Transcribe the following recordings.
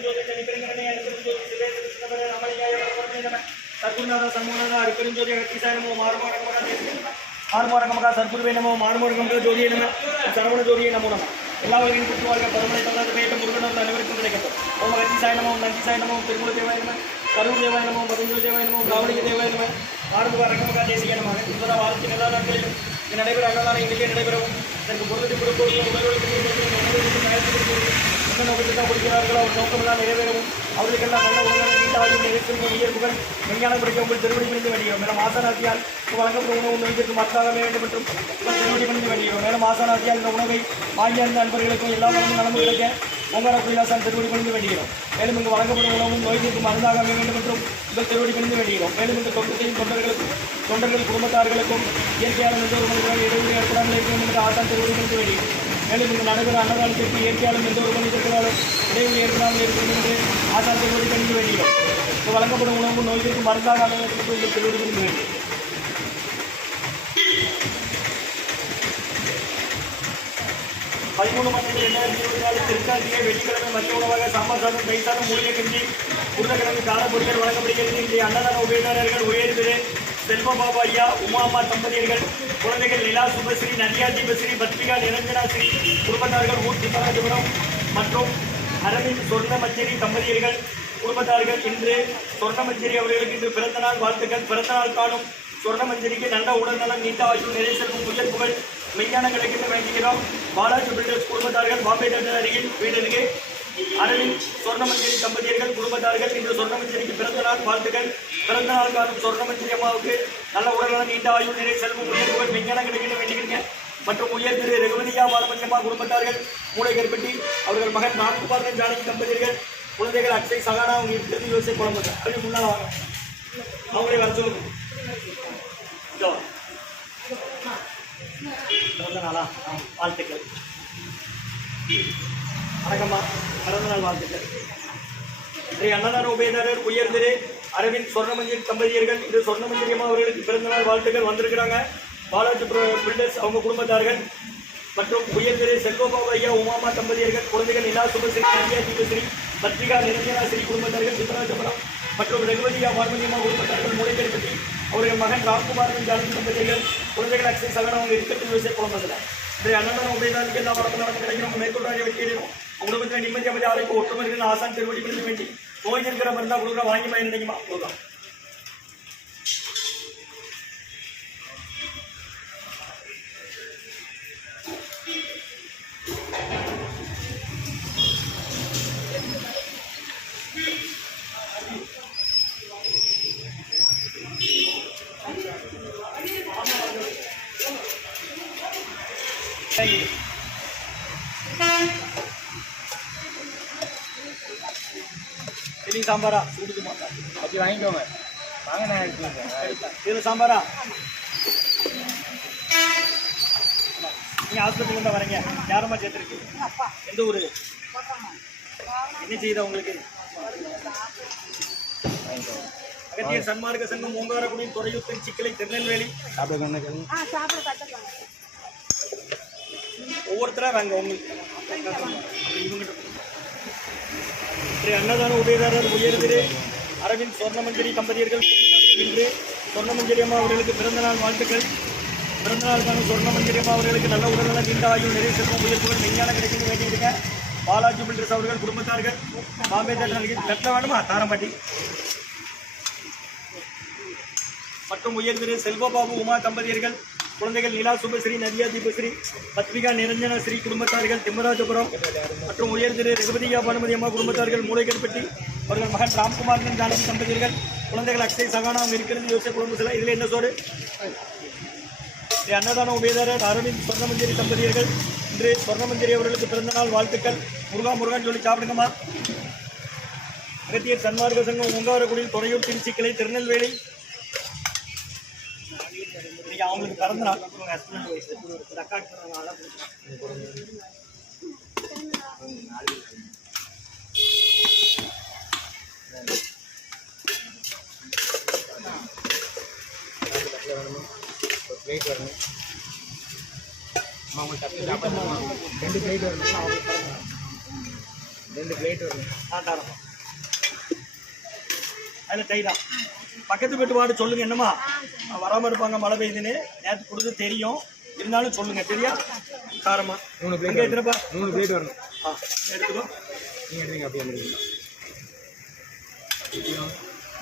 அருப்பெருஞ்சோதி தனிப்பெருங்கடனை அருப்பெருஞ்சோதி சிவேந்திர சிதம்பர ரமணியாய வரவரமே நம சத்குருநாத சண்முகநாத அருப்பெருஞ்சோதி அத்திசாய நமோ மாறுமாறங்கமகா மாறுமாறங்கமகா சத்குருவே நமோ மாறுமாறங்கமகா ஜோதியே நம சரவண ஜோதியே நமோ நம எல்லா வகையும் குற்றுவார்கள் பரமனை தந்தாத பேட்ட முருகன் அனைவருக்கும் கிடைக்கட்டும் ஓம் அத்திசாய நமோ நந்திசாய நமோ திருமூல தேவாய நம கரூர் தேவாய நமோ மதுங்குல தேவாய நமோ தேவாய நம ஆறுமுக தேசிய நம வாழ்க்கை எல்லா நாட்களிலும் நடைபெற நடைபெறவும் இதற்கு பொருளுக்கு உடல்களுக்கு என்ன நோக்கத்தை கொடுக்கிறார்களோ அவர் நோக்கமெல்லாம் நிறைவேறவும் அவர்களுக்கெல்லாம் நல்ல உணவு நீட்டாயும் நிறைக்கும் உயர்வுகள் விஞ்ஞான படிக்க உங்கள் திருவடி பணிந்து வேண்டியோம் மேலும் ஆசனாத்தியால் வழங்கப்படும் உணவு நோய்க்கு மக்களாக வேண்டும் என்றும் திருவடி பணிந்து வேண்டியோம் மேலும் ஆசனாத்தியால் இந்த உணவை வாங்கிய அந்த நண்பர்களுக்கும் எல்லா உணவு நலமுகளுக்கு ஓங்கார குயிலாசான் திருவடி பணிந்து வேண்டுகிறோம் மேலும் இங்கு வழங்கப்படும் உணவும் நோய் நீக்கும் மருந்தாக அமைய வேண்டும் என்றும் உங்கள் திருவடி பணிந்து வேண்டுகிறோம் மேலும் இந்த தொண்டு தொண்டர்களுக்கும் தொண்டர்கள் குடும்பத்தார்களுக்கும் இயற்கையான எந்த ஒரு மனிதர்கள் இடைவெளி ஏற்படாமல் இருக்க வேண்டும் என்று ஆசான் திருவடி பணிந்து வேண்டுகிறோம் மேலும் இங்கு நடைபெற அன்னதானத்திற்கு இயற்கையாலும் எந்த ஒரு மனிதர்களாலும் இடைவெளி ஏற்படாமல் இருக்கும் என்று ஆசாரத்தை திருவடி கணிக்க வேண்டுகிறோம் இப்போ வழங்கப்படும் உணவு நோய்களுக்கு மருந்தாக அமைய வேண்டும் என்று உங்கள் பதிமூணு மணி ரெண்டாயிரத்தி இருபத்தி நாலு திருக்கார்த்திகை வெள்ளிக்கிழமை மதிய உணவாக சாம்பார் சாதம் தயிர் சாதம் மூலிகை கஞ்சி உருளைக்கிழமை கார பொரியல் வழங்கப்படுகிறது. இன்றைய அன்னதான உபயோகர்கள் உயர்திரு செல்வபாபு ஐயா உமாமா தம்பதியர்கள் குழந்தைகள் நிலா சுபஸ்ரீ நதியா தீபஸ்ரீ பத்மிகா நிரஞ்சனா ஸ்ரீ குடும்பத்தார்கள் ஊர் பராஜபுரம் மற்றும் அரவிந்த் சொர்ணமச்சேரி தம்பதியர்கள் குடும்பத்தார்கள் இன்று சொர்ணமஞ்சரி அவர்களுக்கு இன்று பிறந்த நாள் வாழ்த்துக்கள். பிறந்த நாள் காணும் சொர்ணமஞ்சரிக்கு நல்ல உடல்நலம் நீட்டா ஆயுள் நிறைய செல்வம் உயர் புகழ் மெய்யான கிடைக்கின்ற வேண்டுகிறோம் பாலாஜி பில்டர்ஸ் குடும்பத்தார்கள் பாம்பே தண்டர் அருகில் வீடருகே அரவிந்த் சொர்ணமஞ்சரி தம்பதியர்கள் குடும்பத்தார்கள் இன்று சொர்ணமஞ்சரிக்கு பிறந்த நாள் வாழ்த்துக்கள். பிறந்த நாள் காணும் சொர்ணமஞ்சரி அம்மாவுக்கு நல்ல உடல்நலம் நீண்ட ஆயுள் நிறை செல்வம் உயர் புகழ் கிடைக்கணும் கிடைக்கின்ற வேண்டுகிறீங்க மற்றும் உயர் திரு ரகுபதியா பாலமஞ்சம்மா குடும்பத்தார்கள் மூளை கருப்பட்டி அவர்கள் மகன் நான்குபார்கன் ஜானகி தம்பதியர்கள் குழந்தைகள் அக்ஷய் சகானா அவங்க இருக்கிறது யோசிச்சு குழம்பு அப்படி முன்னால் வாங்க. அவங்களே வர சொல்லுங்க. பிறந்த நாளா? ஆ, வாழ்த்துக்கள். வணக்கம்மா. பிறந்த நாள் வாழ்த்துக்கள். இன்றைய அன்னதான உபயதாரர் உயர்திரு அரவிந்த் சொர்ணமஞ்சரி தம்பதியர்கள். இது சொர்ணமஞ்சரியம்மா அவர்களுக்கு பிறந்த நாள் வாழ்த்துக்கள் வந்திருக்கிறாங்க. பாலாஜி பில்டர்ஸ் அவங்க குடும்பத்தார்கள். மற்றும் உயர்திரு செல்வபாபு ஐயா உமாமா தம்பதியர்கள். குழந்தைகள் நிலா சுபஸ்ரீ நதியா தீபஸ்ரீ பத்ரிகா நிரஞ்சனா ஸ்ரீ குடும்பத்தார்கள் சித்தராஜபுரம் மற்றும் ரகுபதியா பார்வதியம்மா குடும்பத்தார்கள் மூளைக்கருப்பட்டி அவர்கள் மகன் ராம்குமாரன் ஜானகி தம்பதியர்கள். குழந்தைகள் அக்ஷய் சகனம் அவங்க இருக்கட்டும் விஷயம் குழம்பத்தில் இன்றைய அண்ணன் உபயதாருக்கு எல்லா வரப்பு நடந்து கிடைக்கணும் மேற்கொண்டாக வெற்றியிடணும் குடும்பத்தில் நிம்மதியாக அமைதி அழைப்பு ஒற்றுமை ஆசான் திருவடி பிடிக்க வேண்டி நோய் இருக்கிற மருந்தா கொடுக்குற வாங்கி மயன் நினைக்குமா கொடுக்கலாம் தேங்க்யூ இட்லி சாம்பாரா? சூடுக்கு மாட்டா அப்படி வாங்கிக்கோங்க. வாங்க நான் எடுத்துக்கிறேன் இதில் சாம்பாரா? நீங்கள் ஹாஸ்பிட்டல் வரீங்க. யாரம்மா சேர்த்துருக்கு? எந்த ஊர்? என்ன செய்யுதா உங்களுக்கு? அகத்தியர் சன்மார்க்க சங்கம் ஓங்காரக்குடி துறையூத்தன் சிக்கலை திருநெல்வேலி. ஒவ்வொருத்தராக வாங்க உங்களுக்கு? திரு அன்னதான உதயதாரர் உயர்திரு அரவிந்த் சொர்ணமஞ்சரி தம்பதியர்கள் இன்று சொர்ணமஞ்சரி அம்மா அவர்களுக்கு பிறந்த நாள் வாழ்த்துக்கள் பிறந்தநாளுக்கான சொர்ணமஞ்சரி அம்மா அவர்களுக்கு நல்ல உடல்நலம் நீண்ட ஆயுள் நிறைய செல்வம் உயர்வுகள் மெய்ஞான கிடைக்கணும் வேண்டியிருக்க. பாலாஜி பில்டர்ஸ் அவர்கள் குடும்பத்தார்கள் பாம்பே தேட்டர் லட்சம் வேணுமா தாரம்பாட்டி மற்றும் உயர்திரு செல்வபாபு உமா தம்பதியர்கள் குழந்தைகள் நிலா சுபஸ்ரீ நதியா தீபஸ்ரீ பத்மிகா நிரஞ்சனா ஸ்ரீ குடும்பத்தார்கள் திம்மராஜபுரம் மற்றும் உயர்திரு ரகுபதியா பானுமதி அம்மா குடும்பத்தார்கள் மூளைக்கற்பட்டி அவர்கள் மகன் ராம்குமார் ஜானகி தம்பதியர்கள் குழந்தைகள் அக்ஷய் சகானா அவங்க இருக்கிறது யோசிச்ச குடும்ப சில. இதில் என்ன சோறு? ஸ்ரீ அன்னதான உபயதாரர் அரவிந்த் சொர்ணமஞ்சேரி தம்பதியர்கள். இன்று சொர்ணமஞ்சேரி அவர்களுக்கு பிறந்தநாள் வாழ்த்துக்கள். முருகா முருகான்னு சொல்லி சாப்பிடுங்கம்மா. அகத்தியர் சன்மார்க்க சங்கம் ஓங்காரக்குடியில் துறையூர் திருச்சிக்கலை திருநெல்வேலி இன்னைக்கு அவங்களுக்கு பிறந்த நாள். உங்க ஹஸ்பண்ட் வயசு ரெக்கார்ட் பண்ணுறதுனால பிளேட் வரணும் அம்மா உங்களுக்கு தப்பு சாப்பிடணுமா ரெண்டு பிளேட் வரணும் அவங்களுக்கு ரெண்டு பிளேட் வரணும் ஆ தாரம்மா அதில் தைடா பக்கத்து வீட்டு வார்டு சொல்லுங்க என்னம்மா? வராமல் இருப்பாங்க மழை பெய்யுதுன்னு நேற்று கொடுத்து தெரியும். இருந்தாலும் சொல்லுங்க சரியா? காரமா. மூணு பிளேட் எத்தனைப்பா மூணு பிளேட் வரணும். ஆ எடுத்துக்கோ. நீங்கள் எடுத்தீங்க அப்படியே வந்துருக்கீங்க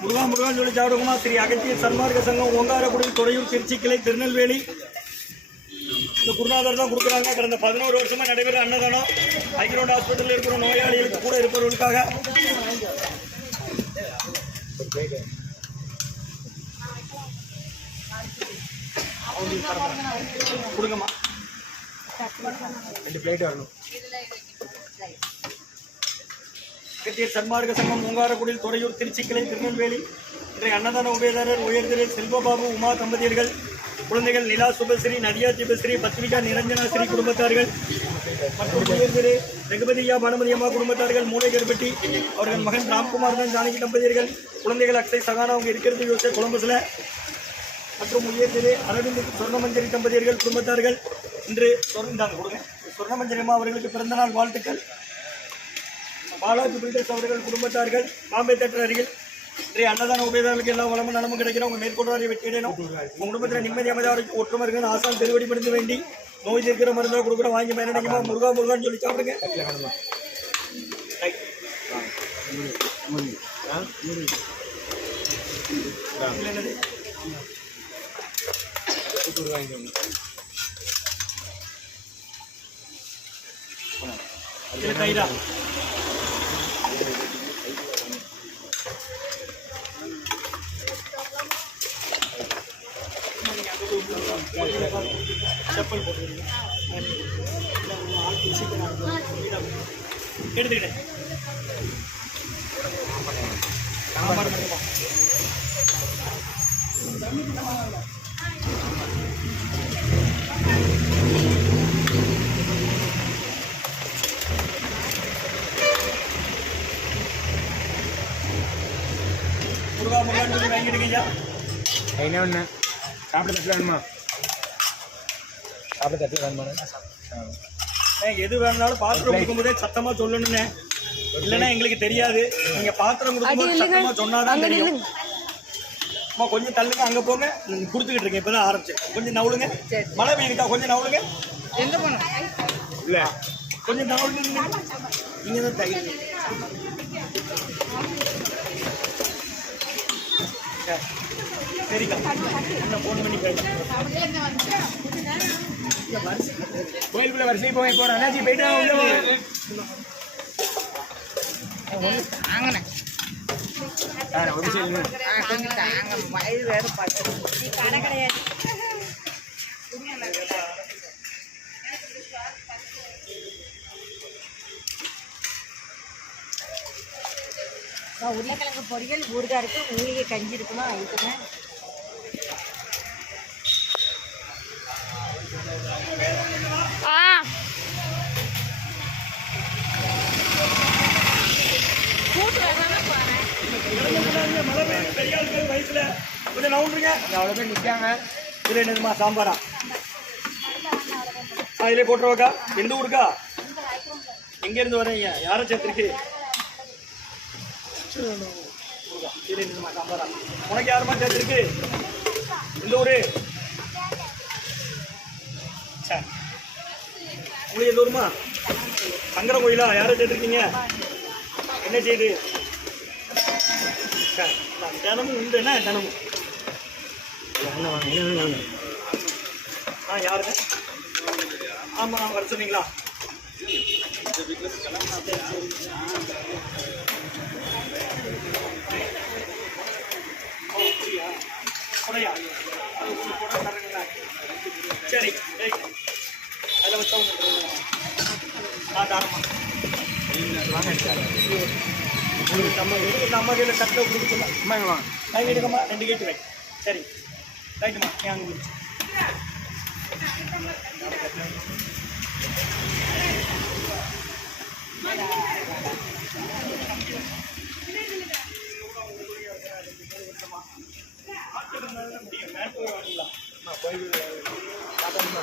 முருகா முருகான்னு சொல்லி சாப்பிடுங்கம்மா ஸ்ரீ அகத்திய சன்மார்க்க சங்கம் ஓங்காரக்குடி துறையூர் திருச்சி கிளை திருநெல்வேலி. இந்த குருநாதர் தான் கொடுக்குறாங்க. கடந்த பதினோரு வருஷமா நடைபெற அன்னதானம். ஐக்கிரோண்ட் ஹாஸ்பிட்டலில் இருக்கிற நோயாளிகளுக்கு கூட இருப்பவர்களுக்காக. கொடுங்கம்மா. ரெண்டு பிளேட் வரணும். அகத்திய சன்மார்க்க சங்கம் ஓங்காரக்குடியில் துறையூர் திருச்சி கிளை திருநெல்வேலி. இன்றைய அன்னதான உபயதாரர் உயர்திரு செல்வபாபு உமா தம்பதியர்கள் குழந்தைகள் நிலா சுபஸ்ரீ நதியா திபஸ்ரீ பத்மிகா நிரஞ்சனா ஸ்ரீ குடும்பத்தார்கள் மற்றும் உயர்திரு ரகுபதியா பனுமதி அம்மா குடும்பத்தார்கள் மூளை கருப்பட்டி அவர்கள் மகன் ராம்குமார் தான் ஜானகி தம்பதியர்கள் குழந்தைகள் அக்ஷய் சகானா அவங்க இருக்கிறது யோசிச்ச கொலம்பஸ்ல மற்றும் உயர்திரு அரவிந்த் சொர்ணமஞ்சரி தம்பதியர்கள் குடும்பத்தார்கள் இன்று சொர்ணந்தாங்க கொடுங்க. சொர்ணமஞ்சரி அம்மா அவர்களுக்கு பிறந்தநாள் வாழ்த்துக்கள். பாலாஜி பில்டர்ஸ் அவர்கள் குடும்பத்தார்கள் பாம்பே தேட்டர் அருகில். இன்றைய அன்னதான உபயோகங்களுக்கு எல்லா வளமும் நலமும் கிடைக்கிறோம். உங்க மேற்கொண்டாரை வெற்றியிடணும் உங்க குடும்பத்தில் நிம்மதி அமைதியாக ஒற்றுமை இருக்குன்னு ஆசான் திருவடி பணிந்து வேண்டி நோய் தீர்க்கிற மருந்தாக கொடுக்குற வாங்கி மேலடிக்குமா முருகா முருகான்னு சொல்லி சாப்பிடுங்க. என்னது? சூப்பர் வாங்கிக்கோங்க செப்பல் போட்டுக்கிறீங்க எடுத்துக்கிட்டேன் சாம்பார் மட்டுமா முருகா முருகான்னு சொல்லி என்ன ஒன்று சாப்பிட தட்டில் வேணுமா? சாப்பிட தட்டில் வேணுமா? எது வேணாலும் பாத்திரம் கொடுக்கும்போதே சத்தமா சொல்லணும்னே. இல்லைன்னா எங்களுக்கு தெரியாது. நீங்க பாத்திரம் கொடுக்கும்போது சத்தமா சொன்னாதான் தெரியும். அம்மா கொஞ்சம் தள்ளுங்க அங்க போங்க. நீங்க கொடுத்துக்கிட்டு இருக்கேன் இப்பதான் ஆரம்பிச்சேன். கொஞ்சம் நவுளுங்க. மழை பெய்யுதுக்கா கொஞ்சம் நவுளுங்க. இல்லை. கொஞ்சம் நவுளுங்க நீங்க தான் தயிர் சரி. சரிக்கா. என்ன ஃபோன் பண்ணி கோயிலுக்குள்ள வரிசை போய் போகிறோம் அண்ணாச்சி போயிட்டு வாங்க, உள்ள வாங்க. ஆ, ஒரு நிமிஷம் இருங்க. உருளைக்கிழங்கு பொரியல் ஊறுகாய் இருக்கு மூலிகை கஞ்சி இருக்குமா? இருக்குங்க மழை பெய்யுது பெரிய ஆட்கள் வயசுல கொஞ்சம் நவுண்டுங்க இங்க அவ்வளோ பேர் நிற்காங்க இது என்னதுமா சாம்பாரா? ஆ இதிலே போட்டுருவாக்கா. எந்த ஊருக்கா? எங்கேருந்து வரீங்க யாரை சேர்த்துருக்கு? இது என்னதுமா சாம்பாரா? உனக்கு யாருமா சேர்த்துருக்கு? எந்த ஊர்? சரி உங்களுக்கு எந்த ஊருமா சங்கர கோயிலா? யாரை சேர்த்துருக்கீங்க? என்ன செய்யுது சரி தினமும் உண்டு என்ன தினமும். என்ன வாங்க என்ன வாங்க. ஆ யாருங்க? ஆமாம் வர சொன்னீங்களா? நம்ம வீட்டுக்கு நம்ம கையில் கட்டில் கொடுக்கலாம் அம்மாங்களா நாங்கள் எடுக்கம்மா ரெண்டு கேட்டு வை. சரி. ரைட்டுமா நீ அங்கே முடிச்சு முடியும். மேட்டூர் நான் போய் பார்த்தோம்னா